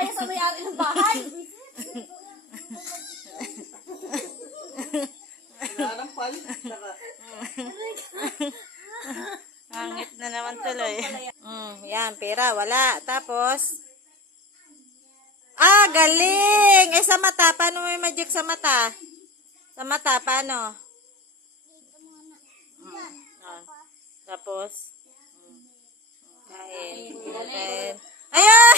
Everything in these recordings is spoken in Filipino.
Lumaya sa may-ari ng bahay. Nanampal. Hangit na naman tuloy. Yan, pera, wala. Tapos, galing! Eh, sa mata, paano may magic sa mata? Sa mata, paano? Tapos, kain. Ayun!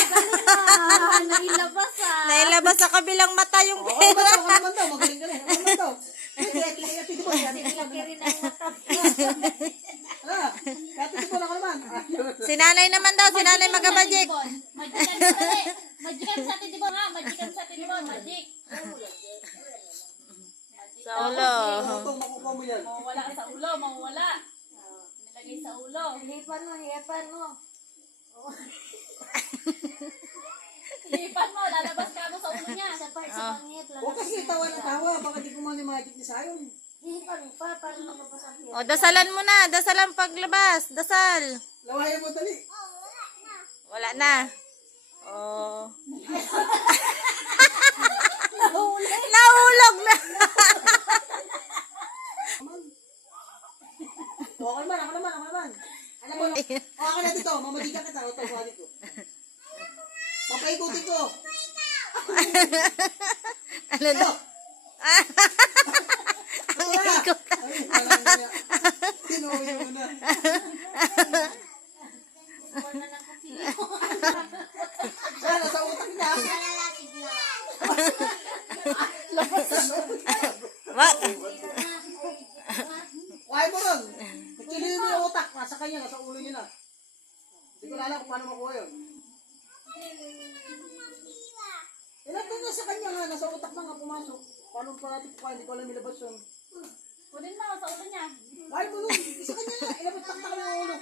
Nailabas Nailabas sa kabilang mata yung Oo, pera. ano naman daw? Magaling ka rin. Ano naman daw? Laki rin ang mata. Katito na ako naman. Si nanay naman daw, si nanay mag-magic. Magikan sa atin, di ba nga? Magikan sa atin, di ba? Magic. Sa ulo. Ito, makukuha mo yan. Mawawala ka sa ulo, mawawala. Nilagay sa ulo. Hipan mo. Hipan mo, lalabas ka mo sa ulo niya. Sa pangit, Huwag kasi tawa ng tawa. Baka di kumani magic ni Sayon. hipan mo pa, para makapasa ang O, dasalan mo na. Dasalan paglabas. Dasal. Lawayan mo dali. Wala na. Oh. Nahulog na. Ako naman. Alam mo, ako na dito. Mamadikan kita. Ito, buha dito. Papaikutin ko. Ano na? Ang ikot. Tinuwi mo na. Sana sa utak niya. What? Why mo ron? Kilihin mo yung utak. Nasa kanya, nasa ulo niya na. Hindi ko alam kung paano makuha yun. Ilagay na sa kanya nga, nasa utak na nga pumasok. Paano pa natin kuha, hindi ko alam ilabas yun. kunin mo sa ulo niya. Why mo nun? Sa kanya nga, ilabas taktak na yung ulo.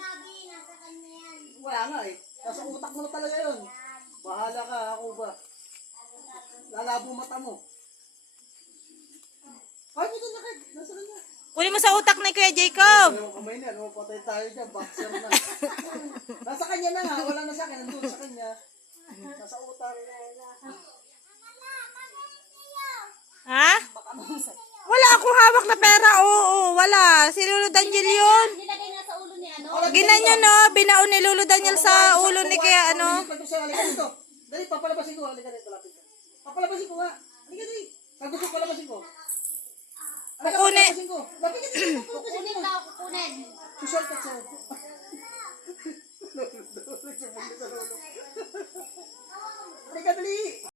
Wala nga eh. Nasa utak mo talaga yun. Bahala ka, ako ba? Lalabo mata mo. Kaya mo doon nakit, nasa kanya. Kunin mo sa utak ni Kuya Jacob. Ayaw kamay na, ano, patay tayo dyan, boxer na. Nasa kanya na nga, wala na sa akin, nandun sa kanya. Nasa utak. Ha? Wala akong hawak na pera. Oo, wala. Si Lolo Daniel yun. Nilagay nga sa ulo niya, ano? Ginanyan no, binaon ni Lolo Daniel sa ulo ni kaya ano. Halika dito. Dali, papalabasin ko. Halika dito, lapit ka. Papalabasin ko nga. Halika dali. Pag gusto ko, palabasin ko. Halika, Kukunin. palabasin ko. Lapit ka dito. Kukunin daw, kukunin. Shortcut sa'yo. Halika dali.